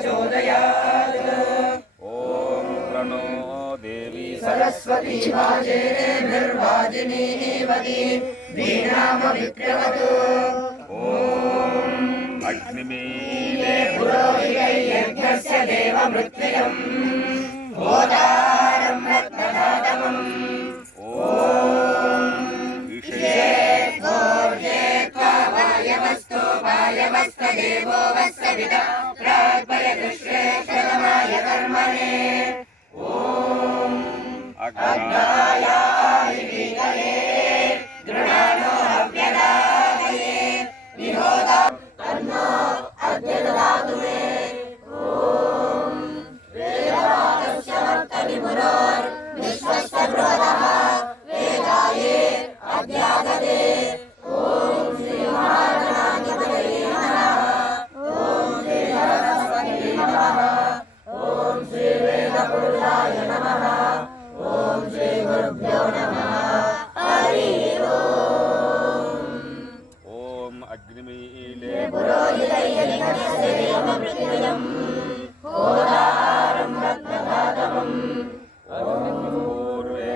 प्रचोदयात्। ॐ प्रणो देवी सरस्वती वाजेर्वाजिनीवती वीणामभिप्रवतु। ॐ अग्निमीले पुरोहितैर्यज्ञस्य देवमृत्युम् होतारं रत्नधातमम्। वायवस्तदेवो वत्सविता प्रार्पयतु श्रेष्ठतमाय कर्मणे। ॐ अग्नायाय वीतये गृणानो हव्यदातये विहोदा तन्नो अद्य ददातु मे। ॐ वेदवादस्य वर्तनिमुरोर्विश्वस्य बृहदः वेदाये अद्याददे। पुरुषाय नमः। ओम श्री गुरुभ्यो नमः। हरि ओम। ओम अग्निमीले पुरोहितैर्यज्ञस्य देवमृत्युम् होतारं रत्नधातमम्। पूर्वे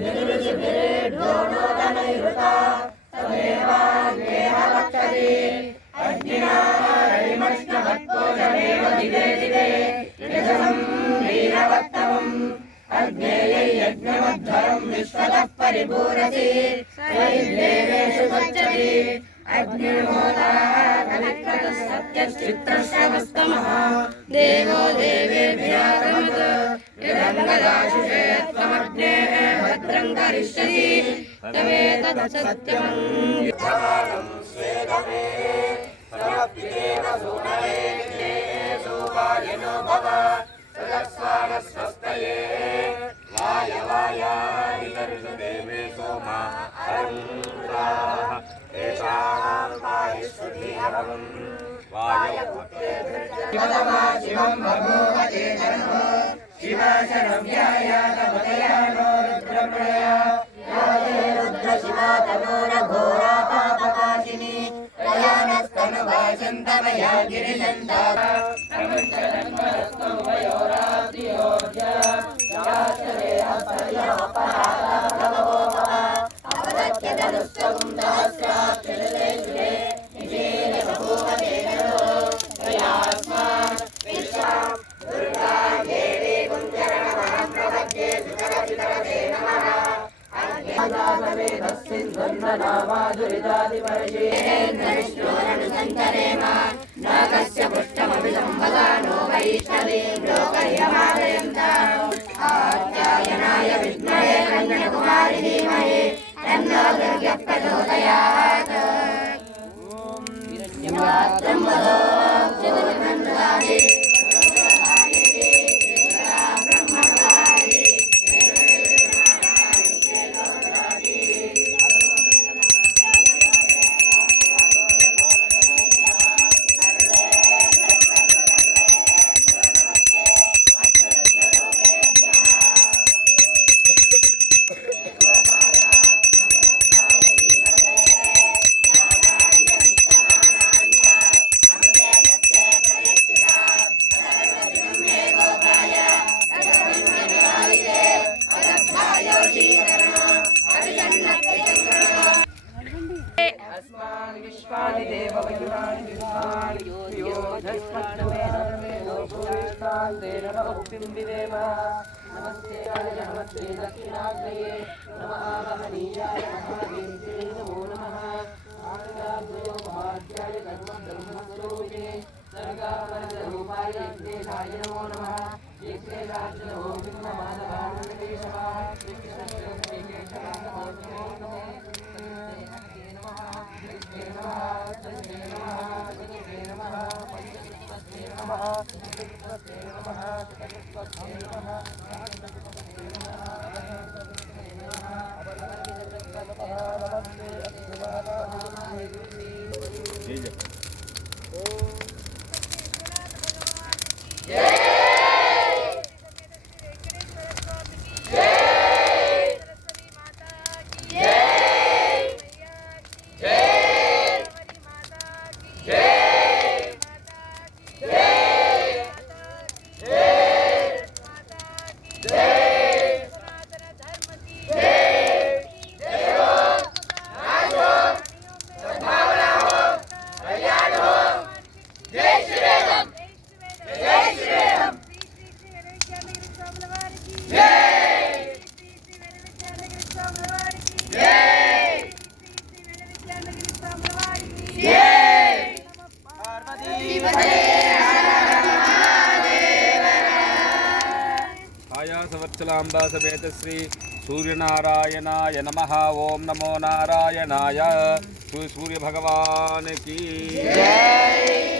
भिर्विचिभिर्द्रोणोदनैरुता समेवाग्नेह वक्षति अग्निना हरिमष्टभक्तोषमेव दिवे दिवे यजसं वीरवत्तमम्। अग्नेयै यज्ञमध्वरं विश्वतः परिपूरति सैर्देवेषु गच्छति। अग्निर्होता पवित्रतः सत्यश्चित्रश्रवस्तमः देवो देवेभ्यागमत्। यदङ्गदाशुषे त्वमग्नेः भद्रं करिष्यसि तमेतत् सत्यम्। युद्धमानं स्वेदमे समप्येव सूनये सोपायनो भव सदस्वानस्वस्तये वायवायादिदर्शदेवे सोमा अरुन्द्राः तेषां पारिष्वतीहवम् शिवं भगवते जन्मो शिवाशरव्यायातमदयानो रुद्रप्रया याये रुद्रशिवा तनोरघोरा पापकाशिनी प्रयाणस्तनुभाषन्तमया गिरिशन्ता नागस्य पुष्टमभिसंवदानो वैष्णवीं लोकयमादयन्ताम्। आत्यायनाय विद्महे कन्याकुमारी धीमहि तन्नो दुर्गः प्रचोदयात्। नमस्ते नमस्ते दक्षिणाग्रये नमः महनीयाय महावीर्ये नमो नमः। आनन्दाभ्यो महाध्याय धर्मस्वरूपिणे सर्गापररूपाय यज्ञेशाय नमो नमः। यज्ञेशाय नमो ब्रह्ममानवानन्देशः जगदाम्बा समेत श्री सूर्यनारायणाय नमः। ओम नमो नारायणाय। सूर्य भगवान की जय।